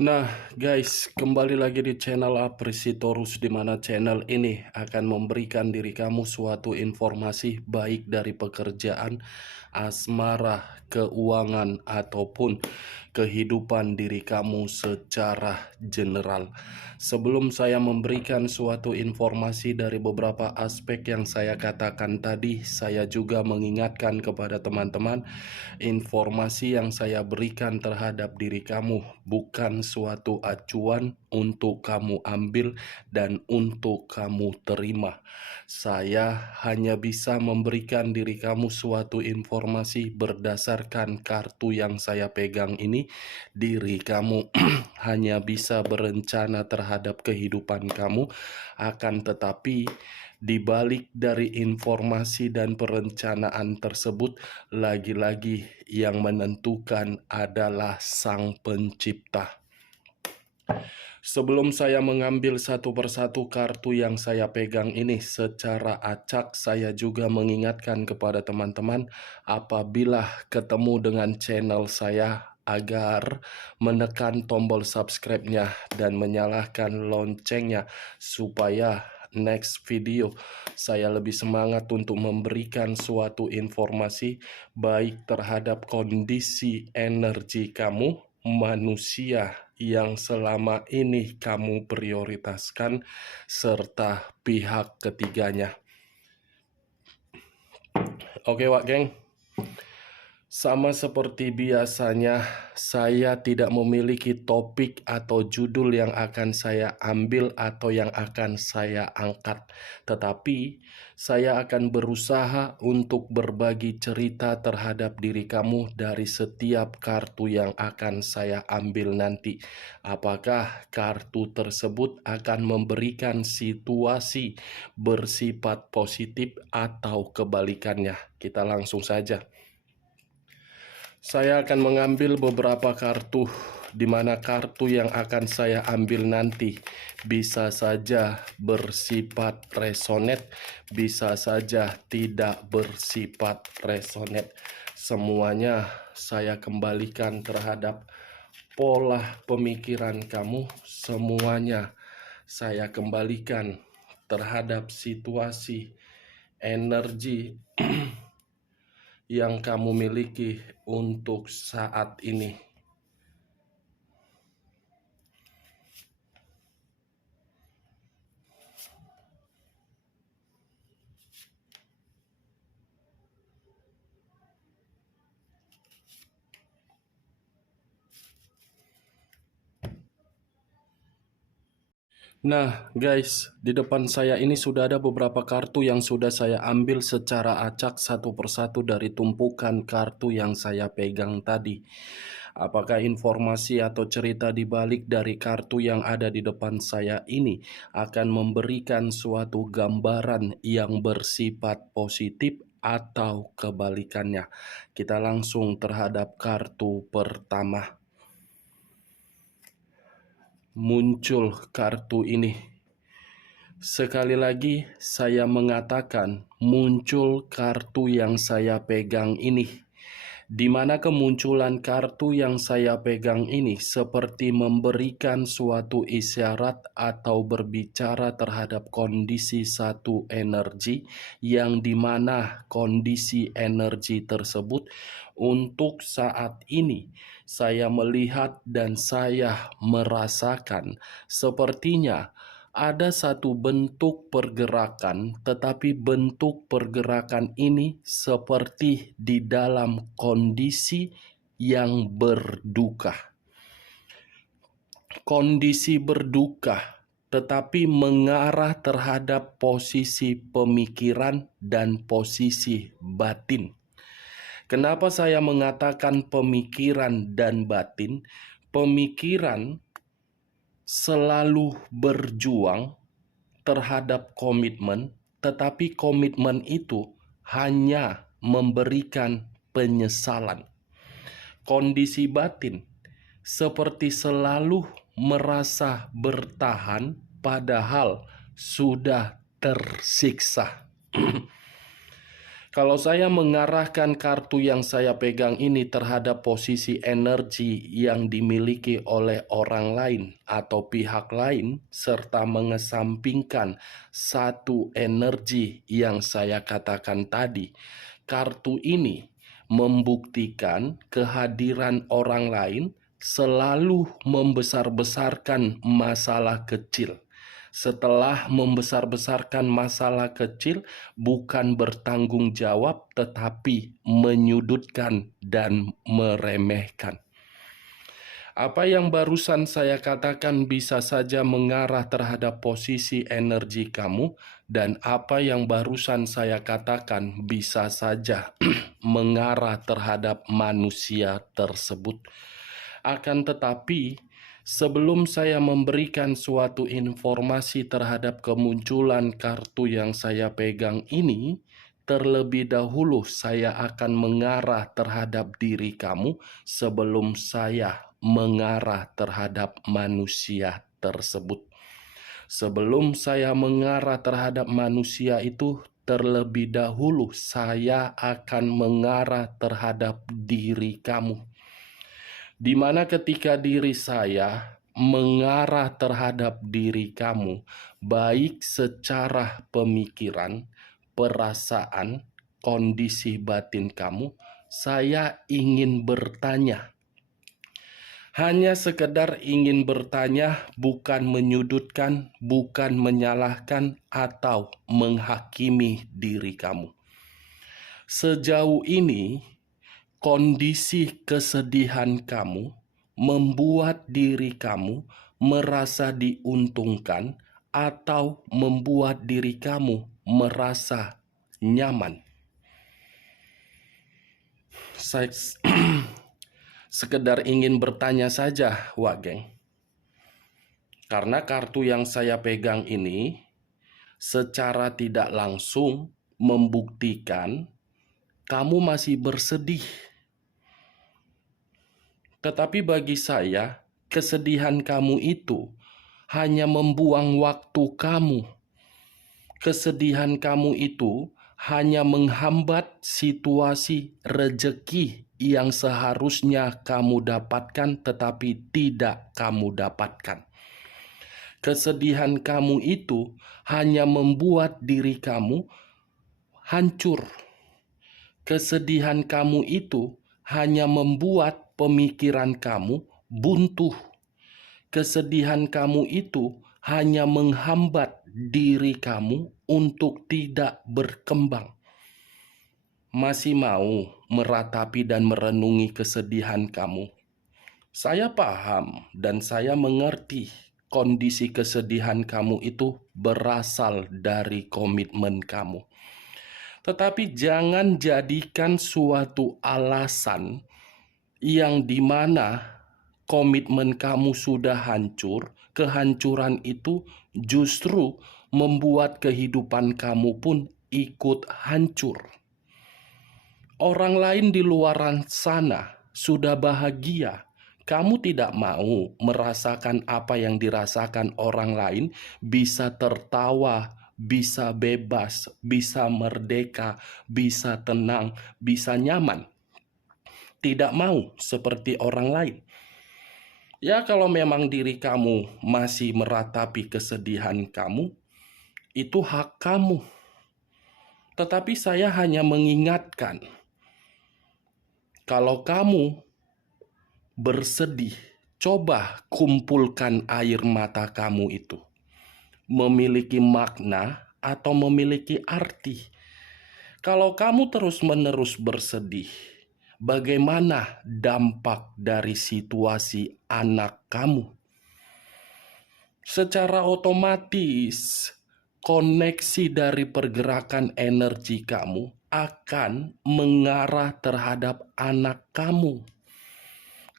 Nah, guys, kembali lagi di channel Apresitorus, di mana channel ini akan memberikan diri kamu suatu informasi baik dari pekerjaan, asmara, keuangan, ataupun kehidupan diri kamu secara general. Sebelum saya memberikan suatu informasi dari beberapa aspek yang saya katakan tadi, saya juga mengingatkan kepada teman-teman, informasi yang saya berikan terhadap diri kamu bukan suatu acuan untuk kamu ambil dan untuk kamu terima. Saya hanya bisa memberikan diri kamu suatu informasi berdasarkan kartu yang saya pegang ini. Diri kamu hanya bisa berencana terhadap kehidupan kamu, akan tetapi di balik dari informasi dan perencanaan tersebut, lagi-lagi yang menentukan adalah Sang Pencipta. Sebelum saya mengambil satu persatu kartu yang saya pegang ini secara acak, saya juga mengingatkan kepada teman-teman apabila ketemu dengan channel saya agar menekan tombol subscribe-nya dan menyalakan loncengnya supaya next video saya lebih semangat untuk memberikan suatu informasi baik terhadap kondisi energi kamu, manusia yang selama ini kamu prioritaskan, serta pihak ketiganya. Oke, Wak Geng. Sama seperti biasanya, saya tidak memiliki topik atau judul yang akan saya ambil atau yang akan saya angkat. Tetapi, saya akan berusaha untuk berbagi cerita terhadap diri kamu dari setiap kartu yang akan saya ambil nanti. Apakah kartu tersebut akan memberikan situasi bersifat positif atau kebalikannya? Kita langsung saja. Saya akan mengambil beberapa kartu, di mana kartu yang akan saya ambil nanti bisa saja bersifat resonate, bisa saja tidak bersifat resonate. Semuanya saya kembalikan terhadap pola pemikiran kamu, semuanya saya kembalikan terhadap situasi energi yang kamu miliki untuk saat ini. Nah, guys, di depan saya ini sudah ada beberapa kartu yang sudah saya ambil secara acak satu persatu dari tumpukan kartu yang saya pegang tadi. Apakah informasi atau cerita di balik dari kartu yang ada di depan saya ini akan memberikan suatu gambaran yang bersifat positif atau kebalikannya? Kita langsung terhadap kartu pertama. Muncul kartu ini. Sekali lagi saya mengatakan muncul kartu yang saya pegang ini, di mana kemunculan kartu yang saya pegang ini seperti memberikan suatu isyarat atau berbicara terhadap kondisi satu energi, yang dimana kondisi energi tersebut untuk saat ini saya melihat dan saya merasakan sepertinya ada satu bentuk pergerakan, tetapi bentuk pergerakan ini seperti di dalam kondisi yang berduka. Kondisi berduka, tetapi mengarah terhadap posisi pemikiran dan posisi batin. Kenapa saya mengatakan pemikiran dan batin? Pemikiran selalu berjuang terhadap komitmen, tetapi komitmen itu hanya memberikan penyesalan. Kondisi batin seperti selalu merasa bertahan padahal sudah tersiksa. Kalau saya mengarahkan kartu yang saya pegang ini terhadap posisi energi yang dimiliki oleh orang lain atau pihak lain, serta mengesampingkan satu energi yang saya katakan tadi, kartu ini membuktikan kehadiran orang lain selalu membesar-besarkan masalah kecil. Setelah membesar-besarkan masalah kecil, bukan bertanggung jawab, tetapi menyudutkan dan meremehkan. Apa yang barusan saya katakan bisa saja mengarah terhadap posisi energi kamu, dan apa yang barusan saya katakan bisa saja mengarah terhadap manusia tersebut. Akan tetapi, sebelum saya memberikan suatu informasi terhadap kemunculan kartu yang saya pegang ini, terlebih dahulu saya akan mengarah terhadap diri kamu sebelum saya mengarah terhadap manusia tersebut. Sebelum saya mengarah terhadap manusia itu, terlebih dahulu saya akan mengarah terhadap diri kamu. Di mana ketika diri saya mengarah terhadap diri kamu, baik secara pemikiran, perasaan, kondisi batin kamu, saya ingin bertanya. Hanya sekedar ingin bertanya, bukan menyudutkan, bukan menyalahkan, atau menghakimi diri kamu. Sejauh ini, kondisi kesedihan kamu membuat diri kamu merasa diuntungkan atau membuat diri kamu merasa nyaman. Saya sekedar ingin bertanya saja, Wak Geng. Karena kartu yang saya pegang ini secara tidak langsung membuktikan kamu masih bersedih. Tetapi bagi saya, kesedihan kamu itu hanya membuang waktu kamu. Kesedihan kamu itu hanya menghambat situasi rejeki yang seharusnya kamu dapatkan tetapi tidak kamu dapatkan. Kesedihan kamu itu hanya membuat diri kamu hancur. Kesedihan kamu itu hanya membuat pemikiran kamu buntu. Kesedihan kamu itu hanya menghambat diri kamu untuk tidak berkembang. Masih mau meratapi dan merenungi kesedihan kamu? Saya paham dan saya mengerti kondisi kesedihan kamu itu berasal dari komitmen kamu. Tetapi jangan jadikan suatu alasan yang dimana komitmen kamu sudah hancur, kehancuran itu justru membuat kehidupan kamu pun ikut hancur. Orang lain di luar sana sudah bahagia. Kamu tidak mau merasakan apa yang dirasakan orang lain, bisa tertawa, bisa bebas, bisa merdeka, bisa tenang, bisa nyaman. Tidak mau seperti orang lain. Ya, kalau memang diri kamu masih meratapi kesedihan kamu, itu hak kamu. Tetapi saya hanya mengingatkan, kalau kamu bersedih, coba kumpulkan air mata kamu itu. Memiliki makna atau memiliki arti. Kalau kamu terus-menerus bersedih, bagaimana dampak dari situasi anak kamu? Secara otomatis, koneksi dari pergerakan energi kamu akan mengarah terhadap anak kamu.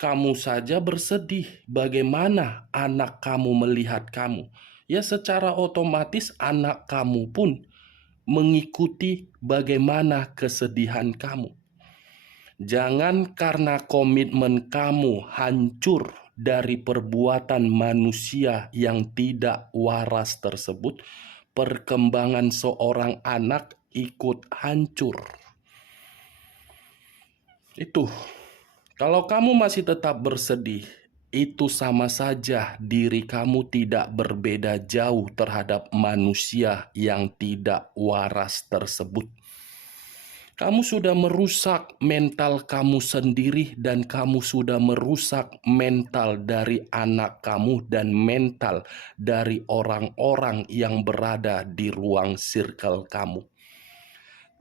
Kamu saja bersedih, bagaimana anak kamu melihat kamu? Ya, secara otomatis anak kamu pun mengikuti bagaimana kesedihan kamu. Jangan karena komitmen kamu hancur dari perbuatan manusia yang tidak waras tersebut, perkembangan seorang anak ikut hancur. Itu, kalau kamu masih tetap bersedih, itu sama saja diri kamu tidak berbeda jauh terhadap manusia yang tidak waras tersebut. Kamu sudah merusak mental kamu sendiri dan kamu sudah merusak mental dari anak kamu dan mental dari orang-orang yang berada di ruang circle kamu.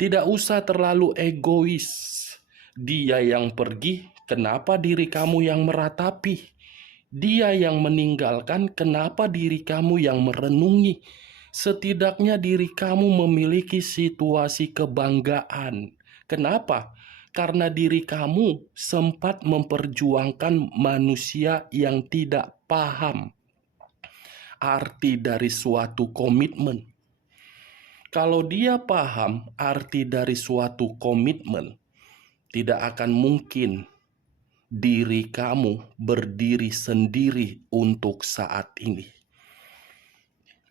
Tidak usah terlalu egois. Dia yang pergi, kenapa diri kamu yang meratapi? Dia yang meninggalkan, kenapa diri kamu yang merenungi? Setidaknya diri kamu memiliki situasi kebanggaan. Kenapa? Karena diri kamu sempat memperjuangkan manusia yang tidak paham arti dari suatu komitmen. Kalau dia paham arti dari suatu komitmen, tidak akan mungkin diri kamu berdiri sendiri untuk saat ini.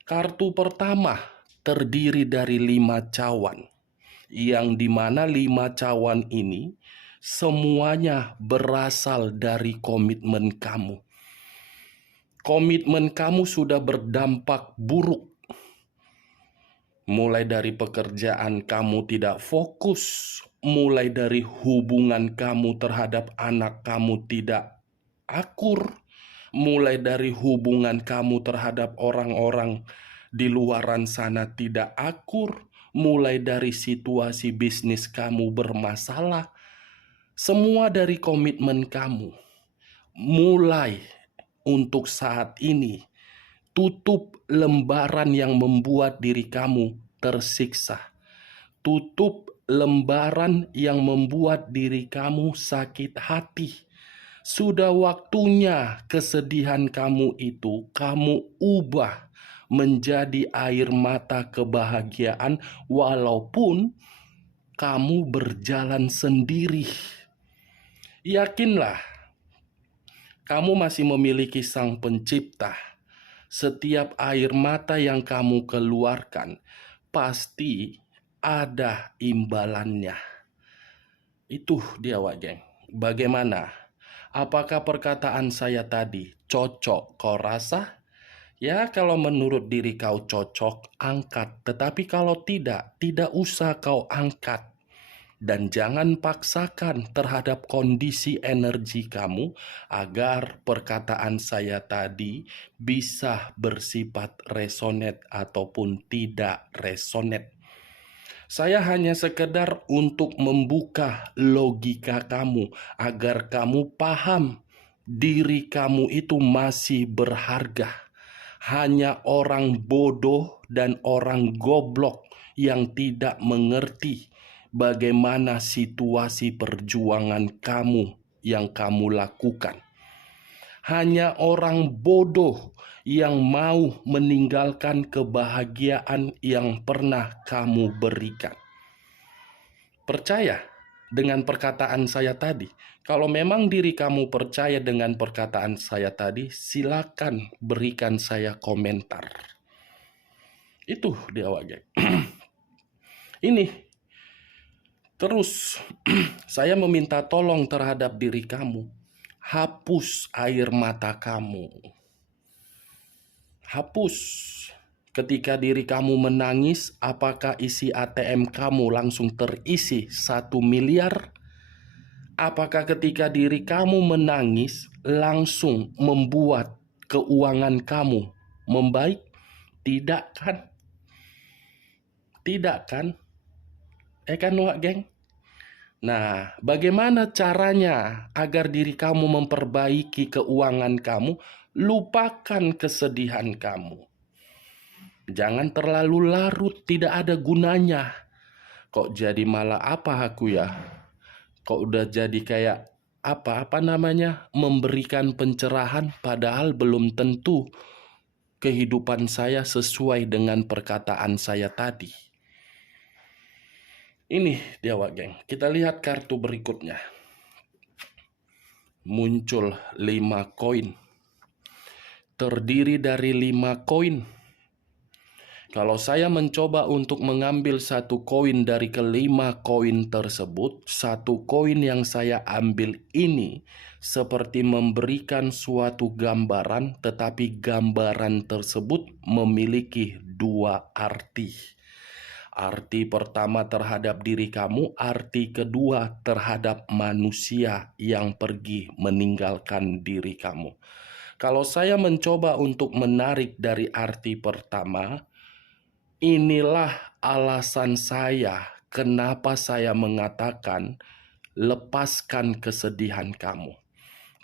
Kartu pertama terdiri dari 5 cawan, yang dimana 5 cawan ini semuanya berasal dari komitmen kamu. Komitmen kamu sudah berdampak buruk. Mulai dari pekerjaan kamu tidak fokus, mulai dari hubungan kamu terhadap anak kamu tidak akur, mulai dari hubungan kamu terhadap orang-orang di luaran sana tidak akur, mulai dari situasi bisnis kamu bermasalah, semua dari komitmen kamu. Mulai untuk saat ini, tutup lembaran yang membuat diri kamu tersiksa. Tutup lembaran yang membuat diri kamu sakit hati. Sudah waktunya kesedihan kamu itu kamu ubah menjadi air mata kebahagiaan walaupun kamu berjalan sendiri. Yakinlah, kamu masih memiliki Sang Pencipta. Setiap air mata yang kamu keluarkan pasti ada imbalannya. Itu dia, Wak Geng. Bagaimana? Apakah perkataan saya tadi cocok kau rasa? Ya, kalau menurut diri kau cocok, angkat. Tetapi kalau tidak, tidak usah kau angkat. Dan jangan paksakan terhadap kondisi energi kamu agar perkataan saya tadi bisa bersifat resonate ataupun tidak resonate. Saya hanya sekedar untuk membuka logika kamu agar kamu paham diri kamu itu masih berharga. Hanya orang bodoh dan orang goblok yang tidak mengerti bagaimana situasi perjuangan kamu yang kamu lakukan. Hanya orang bodoh yang mau meninggalkan kebahagiaan yang pernah kamu berikan. Percaya dengan perkataan saya tadi. Kalau memang diri kamu percaya dengan perkataan saya tadi, silakan berikan saya komentar. Itu dia, Wak Geng. Ini terus saya meminta tolong terhadap diri kamu. Hapus air mata kamu. Hapus. Ketika diri kamu menangis, apakah isi ATM kamu langsung terisi 1 miliar? Apakah ketika diri kamu menangis langsung membuat keuangan kamu membaik? Tidak kan? Tidak kan? Kan, Wak Geng? Nah, bagaimana caranya agar diri kamu memperbaiki keuangan kamu? Lupakan kesedihan kamu. Jangan terlalu larut, tidak ada gunanya. Kok jadi malah apa aku ya? Kok udah jadi kayak apa namanya? Memberikan pencerahan padahal belum tentu kehidupan saya sesuai dengan perkataan saya tadi. Ini dia, Wak Geng. Kita lihat kartu berikutnya. Muncul 5 koin. Terdiri dari 5 koin. Kalau saya mencoba untuk mengambil satu koin dari kelima koin tersebut, satu koin yang saya ambil ini seperti memberikan suatu gambaran, tetapi gambaran tersebut memiliki dua arti. Arti pertama terhadap diri kamu, arti kedua terhadap manusia yang pergi meninggalkan diri kamu. Kalau saya mencoba untuk menarik dari arti pertama, inilah alasan saya kenapa saya mengatakan lepaskan kesedihan kamu.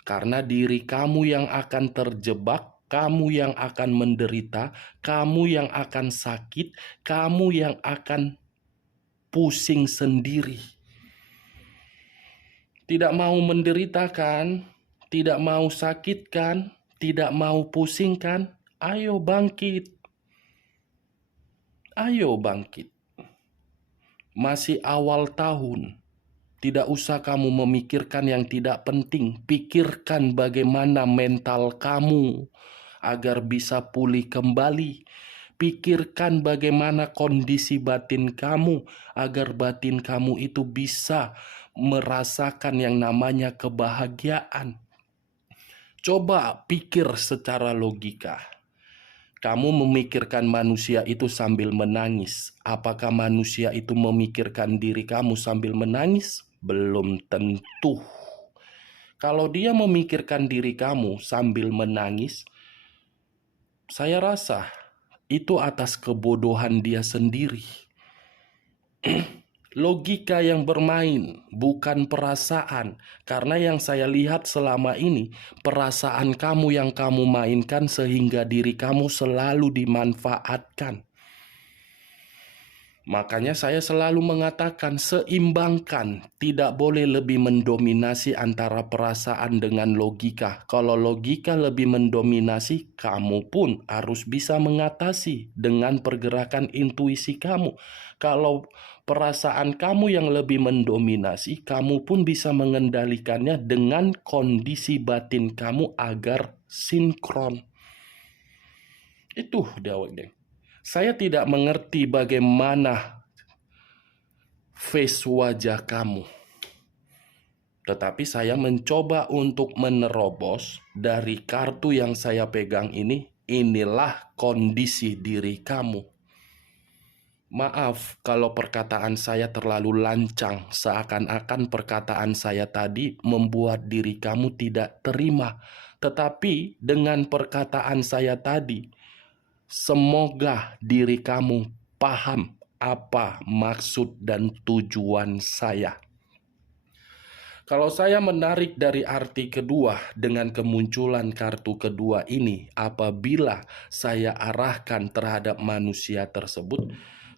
Karena diri kamu yang akan terjebak, kamu yang akan menderita, kamu yang akan sakit, kamu yang akan pusing sendiri. Tidak mau menderita kan? Tidak mau sakit kan? Tidak mau pusing kan? Ayo bangkit. Ayo bangkit. Masih awal tahun. Tidak usah kamu memikirkan yang tidak penting. Pikirkan bagaimana mental kamu agar bisa pulih kembali. Pikirkan bagaimana kondisi batin kamu agar batin kamu itu bisa merasakan yang namanya kebahagiaan. Coba pikir secara logika. Kamu memikirkan manusia itu sambil menangis. Apakah manusia itu memikirkan diri kamu sambil menangis? Belum tentu. Kalau dia memikirkan diri kamu sambil menangis, saya rasa itu atas kebodohan dia sendiri. Logika yang bermain, bukan perasaan. Karena yang saya lihat selama ini, perasaan kamu yang kamu mainkan sehingga diri kamu selalu dimanfaatkan. Makanya saya selalu mengatakan seimbangkan, tidak boleh lebih mendominasi antara perasaan dengan logika. Kalau logika lebih mendominasi, kamu pun harus bisa mengatasi dengan pergerakan intuisi kamu. Kalau perasaan kamu yang lebih mendominasi, kamu pun bisa mengendalikannya dengan kondisi batin kamu agar sinkron. Itu Dawet Geng. Saya tidak mengerti bagaimana face wajah kamu. Tetapi saya mencoba untuk menerobos dari kartu yang saya pegang ini. Inilah kondisi diri kamu. Maaf kalau perkataan saya terlalu lancang. Seakan-akan perkataan saya tadi membuat diri kamu tidak terima. Tetapi dengan perkataan saya tadi, semoga diri kamu paham apa maksud dan tujuan saya. Kalau saya menarik dari arti kedua dengan kemunculan kartu kedua ini, apabila saya arahkan terhadap manusia tersebut,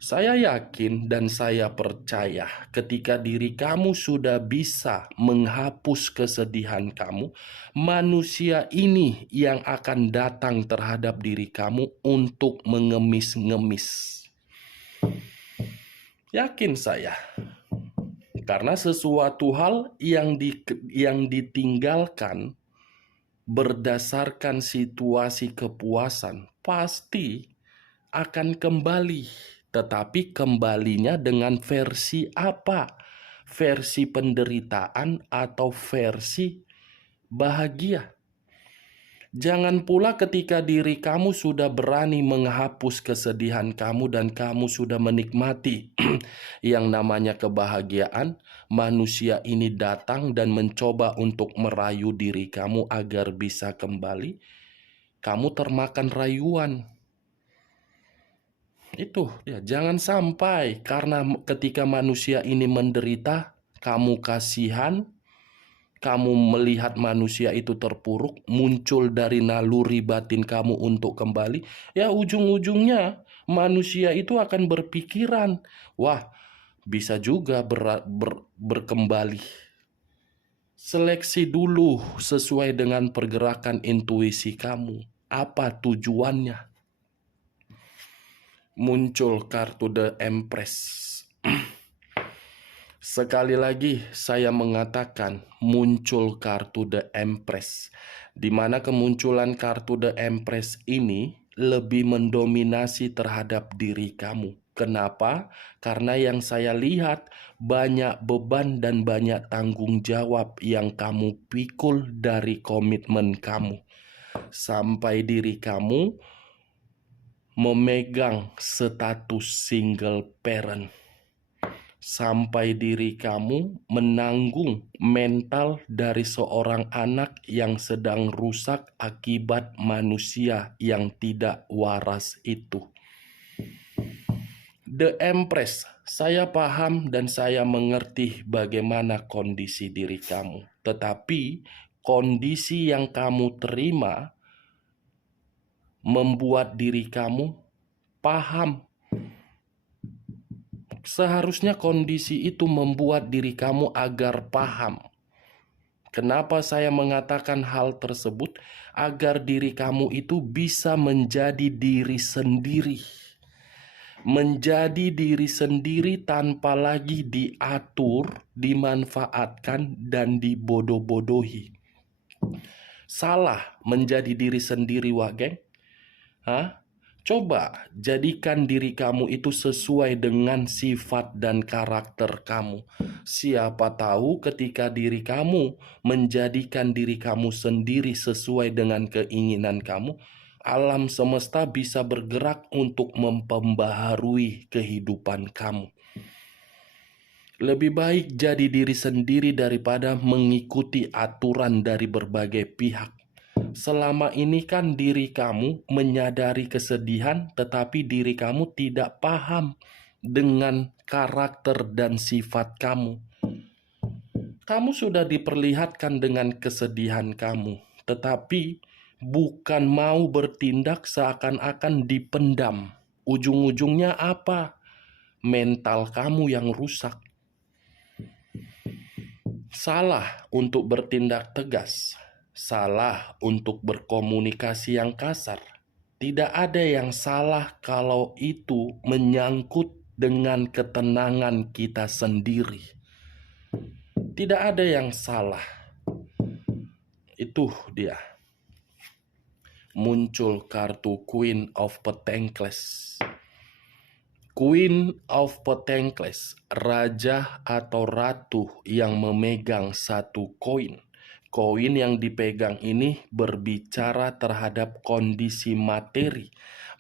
saya yakin dan saya percaya ketika diri kamu sudah bisa menghapus kesedihan kamu, manusia ini yang akan datang terhadap diri kamu untuk mengemis-ngemis. Yakin saya. Karena sesuatu hal yang ditinggalkan berdasarkan situasi kepuasan pasti akan kembali. Tetapi kembalinya dengan versi apa? Versi penderitaan atau versi bahagia? Jangan pula ketika diri kamu sudah berani menghapus kesedihan kamu dan kamu sudah menikmati yang namanya kebahagiaan, manusia ini datang dan mencoba untuk merayu diri kamu agar bisa kembali, kamu termakan rayuan. Itu ya, jangan sampai karena ketika manusia ini menderita, kamu kasihan, kamu melihat manusia itu terpuruk, muncul dari naluri batin kamu untuk kembali, ya ujung-ujungnya manusia itu akan berpikiran, wah bisa juga berkembali. Seleksi dulu sesuai dengan pergerakan intuisi kamu. Apa tujuannya? Muncul kartu The Empress. Sekali lagi saya mengatakan muncul kartu The Empress, di mana kemunculan kartu The Empress ini lebih mendominasi terhadap diri kamu. Kenapa? Karena yang saya lihat banyak beban dan banyak tanggung jawab yang kamu pikul dari komitmen kamu. Sampai diri kamu memegang status single parent. Sampai diri kamu menanggung mental dari seorang anak yang sedang rusak akibat manusia yang tidak waras itu. The Empress, saya paham dan saya mengerti bagaimana kondisi diri kamu. Tetapi kondisi yang kamu terima membuat diri kamu paham. Seharusnya kondisi itu membuat diri kamu agar paham. Kenapa saya mengatakan hal tersebut? Agar diri kamu itu bisa menjadi diri sendiri. Menjadi diri sendiri tanpa lagi diatur, dimanfaatkan, dan dibodoh-bodohi. Salah menjadi diri sendiri, Wak Geng? Coba jadikan diri kamu itu sesuai dengan sifat dan karakter kamu. Siapa tahu ketika diri kamu menjadikan diri kamu sendiri sesuai dengan keinginan kamu, alam semesta bisa bergerak untuk memperbaharui kehidupan kamu. Lebih baik jadi diri sendiri daripada mengikuti aturan dari berbagai pihak. Selama ini kan diri kamu menyadari kesedihan, tetapi diri kamu tidak paham dengan karakter dan sifat kamu. Kamu sudah diperlihatkan dengan kesedihan kamu, tetapi bukan mau bertindak seakan-akan dipendam. Ujung-ujungnya apa? Mental kamu yang rusak. Salah untuk bertindak tegas. Salah untuk berkomunikasi yang kasar. Tidak ada yang salah kalau itu menyangkut dengan ketenangan kita sendiri. Tidak ada yang salah. Itu dia. Muncul kartu Queen of Pentacles. Queen of Pentacles, raja atau ratu yang memegang satu koin. Koin yang dipegang ini berbicara terhadap kondisi materi.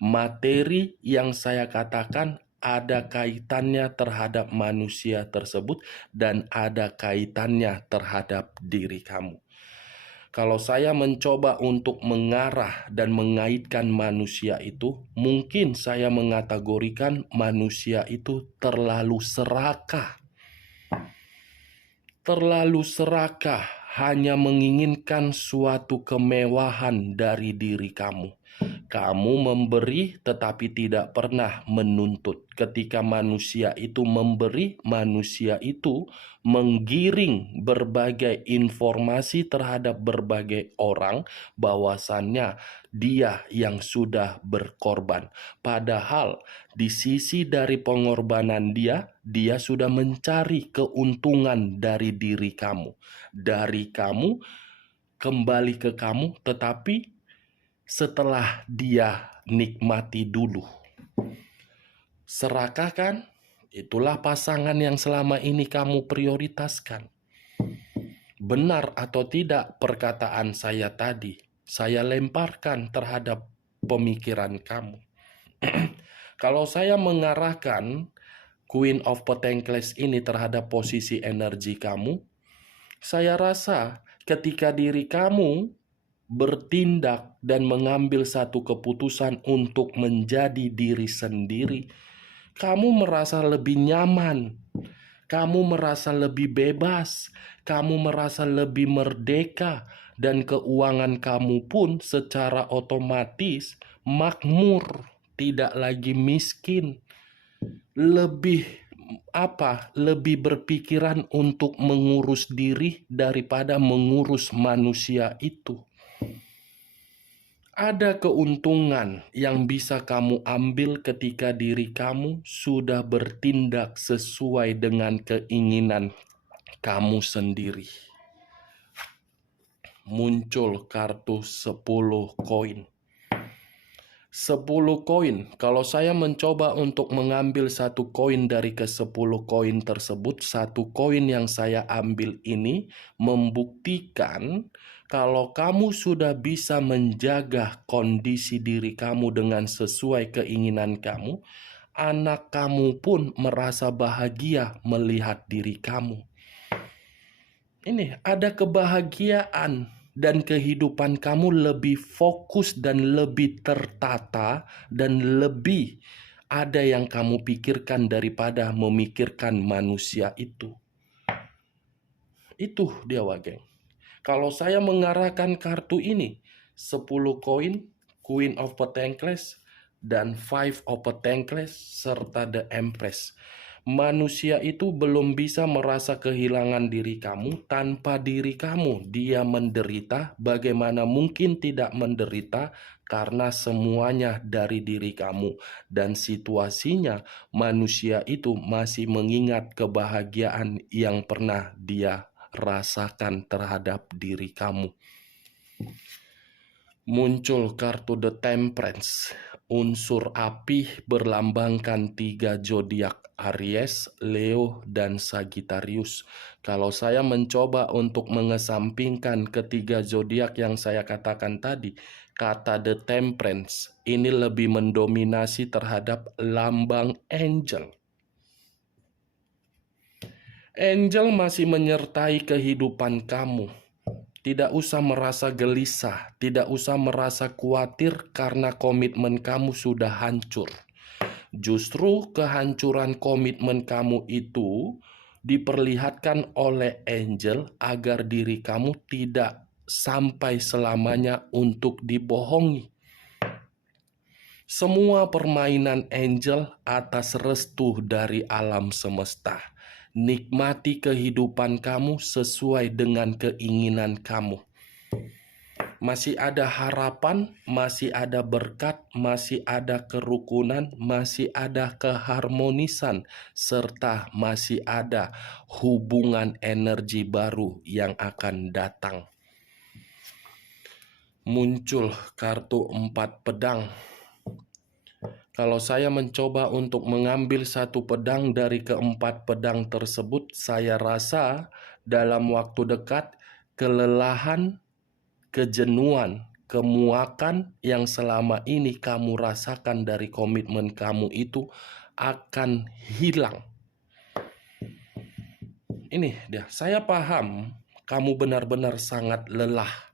Materi yang saya katakan ada kaitannya terhadap manusia tersebut dan ada kaitannya terhadap diri kamu. Kalau saya mencoba untuk mengarah dan mengaitkan manusia itu, mungkin saya mengategorikan manusia itu terlalu serakah. Terlalu serakah, hanya menginginkan suatu kemewahan dari diri kamu. Kamu memberi tetapi tidak pernah menuntut. Ketika manusia itu memberi, manusia itu menggiring berbagai informasi terhadap berbagai orang bahwasannya dia yang sudah berkorban. Padahal di sisi dari pengorbanan dia sudah mencari keuntungan dari diri kamu. Dari kamu kembali ke kamu, tetapi setelah dia nikmati dulu. Serakah kan? Itulah pasangan yang selama ini kamu prioritaskan. Benar atau tidak perkataan saya tadi, saya lemparkan terhadap pemikiran kamu. Kalau saya mengarahkan Queen of Pentacles ini terhadap posisi energi kamu, saya rasa ketika diri kamu bertindak dan mengambil satu keputusan untuk menjadi diri sendiri, kamu merasa lebih nyaman, kamu merasa lebih bebas, kamu merasa lebih merdeka, dan keuangan kamu pun secara otomatis makmur, tidak lagi miskin. Lebih berpikiran untuk mengurus diri daripada mengurus manusia itu. Ada keuntungan yang bisa kamu ambil ketika diri kamu sudah bertindak sesuai dengan keinginan kamu sendiri. Muncul kartu 10 koin. 10 koin. Kalau saya mencoba untuk mengambil satu koin dari ke-10 koin tersebut, satu koin yang saya ambil ini membuktikan kalau kamu sudah bisa menjaga kondisi diri kamu dengan sesuai keinginan kamu, anak kamu pun merasa bahagia melihat diri kamu. Ini ada kebahagiaan dan kehidupan kamu lebih fokus dan lebih tertata dan lebih ada yang kamu pikirkan daripada memikirkan manusia itu. Itu dia Wageng. Kalau saya mengarahkan kartu ini 10 koin, Queen of Pentacles dan Five of Pentacles serta The Empress. Manusia itu belum bisa merasa kehilangan diri kamu tanpa diri kamu. Dia menderita, bagaimana mungkin tidak menderita karena semuanya dari diri kamu. Dan situasinya manusia itu masih mengingat kebahagiaan yang pernah dia rasakan terhadap diri kamu. Muncul kartu The Temperance. Unsur api berlambangkan 3 zodiak, Aries, Leo, dan Sagittarius. Kalau saya mencoba untuk mengesampingkan ketiga zodiak yang saya katakan tadi, kata The Temperance ini lebih mendominasi terhadap lambang angel. Angel masih menyertai kehidupan kamu. Tidak usah merasa gelisah, tidak usah merasa khawatir karena komitmen kamu sudah hancur. Justru kehancuran komitmen kamu itu diperlihatkan oleh angel agar diri kamu tidak sampai selamanya untuk dibohongi. Semua permainan angel atas restu dari alam semesta. Nikmati kehidupan kamu sesuai dengan keinginan kamu. Masih ada harapan, masih ada berkat, masih ada kerukunan, masih ada keharmonisan, serta masih ada hubungan energi baru yang akan datang. Muncul kartu 4 pedang. Kalau saya mencoba untuk mengambil satu pedang dari keempat pedang tersebut, saya rasa dalam waktu dekat kelelahan, kejenuhan, kemuakan yang selama ini kamu rasakan dari komitmen kamu itu akan hilang. Ini dia, saya paham kamu benar-benar sangat lelah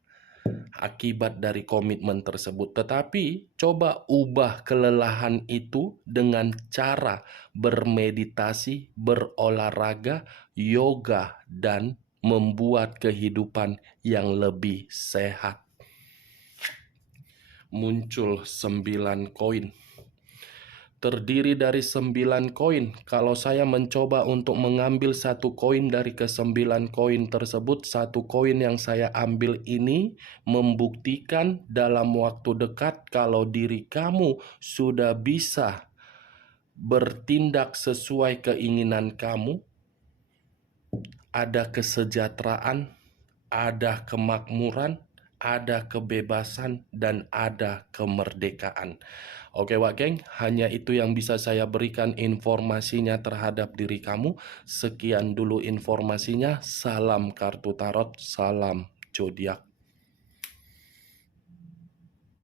akibat dari komitmen tersebut. Tetapi coba ubah kelelahan itu dengan cara bermeditasi, berolahraga, yoga, dan membuat kehidupan yang lebih sehat. Muncul 9 koin. Terdiri dari 9 koin. Kalau saya mencoba untuk mengambil satu koin dari ke-9 koin tersebut, satu koin yang saya ambil ini membuktikan dalam waktu dekat kalau diri kamu sudah bisa bertindak sesuai keinginan kamu, ada kesejahteraan, ada kemakmuran, ada kebebasan, dan ada kemerdekaan. Oke Wak Geng, hanya itu yang bisa saya berikan informasinya terhadap diri kamu. Sekian dulu informasinya. Salam kartu tarot, salam zodiak.